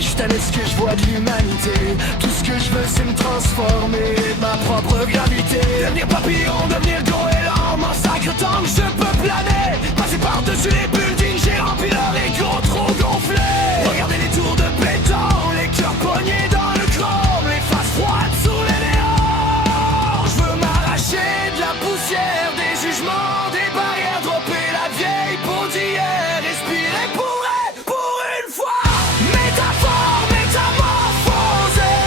Je suis tanné de ce que je vois de l'humanité. Tout ce que je veux c'est me transformer de ma propre gravité. Devenir papillon, devenir goéland, mon sacre tant que je peux planer. Passer par-dessus les buildings, j'ai rempli leur écho trop gonflé. Regardez les tours de béton, les cœurs pognés dans le chrome, les faces froides sous les néons. Je veux m'arracher de la poussière, des jugements, des barrières, dropper la vieille peau d'hier, respirer pour elle, pour une fois. Métaphore, métamorphosée,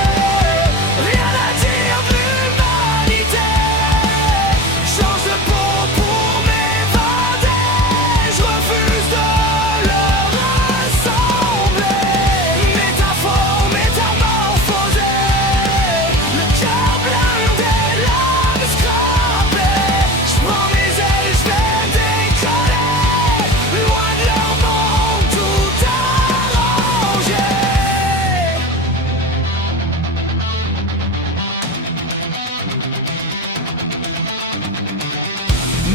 rien à dire de l'humanité. Change de peau pour m'évader, je refuse de le rassembler. Métaphore, métamorphosée, le cœur blindé, l'âme scrapée. Je prends mes ailes, je vais décoller, loin de leur monde tout arrangé.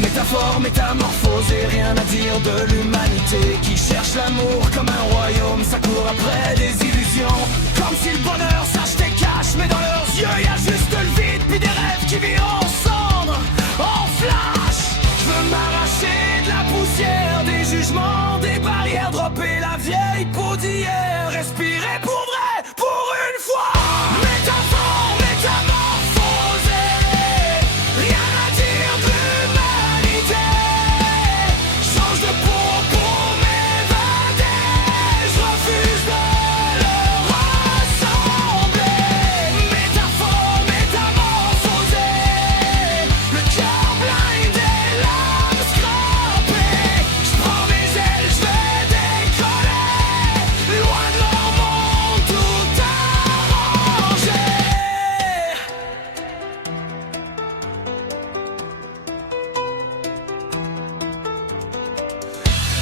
Métaphore, métamorphosée, rien à dire de l'humanité qui cherche l'amour comme un royaume, ça court après des illusions. Comme si le bonheur s'achetait cash, mais dans leurs yeux y a juste le vide, puis des rêves qui virent en cendres, en flash. Je veux m'arracher de la poussière, des jugements, des barrières, dropper la vieille peau d'hier, respirer pour vrai, pour une fois. Métaphore, métamorphosée, rien à dire de l'humanité. Change de peau pour m'évader, je refuse de le rassembler. Métaphore, métamorphosée, le cœur blindé, l'âme scrapée. Je prends mes ailes, je vais décoller, loin de leur monde tout arrangé.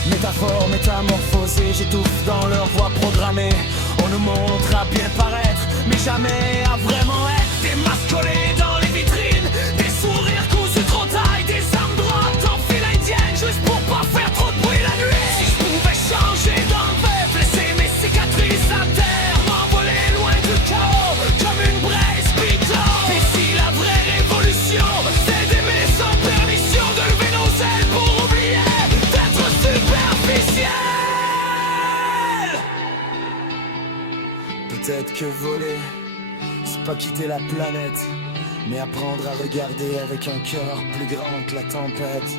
Métaphore, métamorphosée, j'étouffe dans leur voix programmée. On nous montre à bien paraître, mais jamais à vraiment être. Des masques collés dans les vitrines, des sourires cousus trop taille, des armes droites en file indienne, juste pour pas faire trop de bruit la nuit. Si je pouvais changer dans le vif, laisser mes cicatrices à terre, m'envoler loin du chaos, comme une braise piquante. Et si la vraie révolution, c'est d'aimer sans permission, de lever nos ailes pour oublier d'être superficiel. Peut-être que voler, c'est pas quitter la planète, mais apprendre à regarder avec un cœur plus grand que la tempête.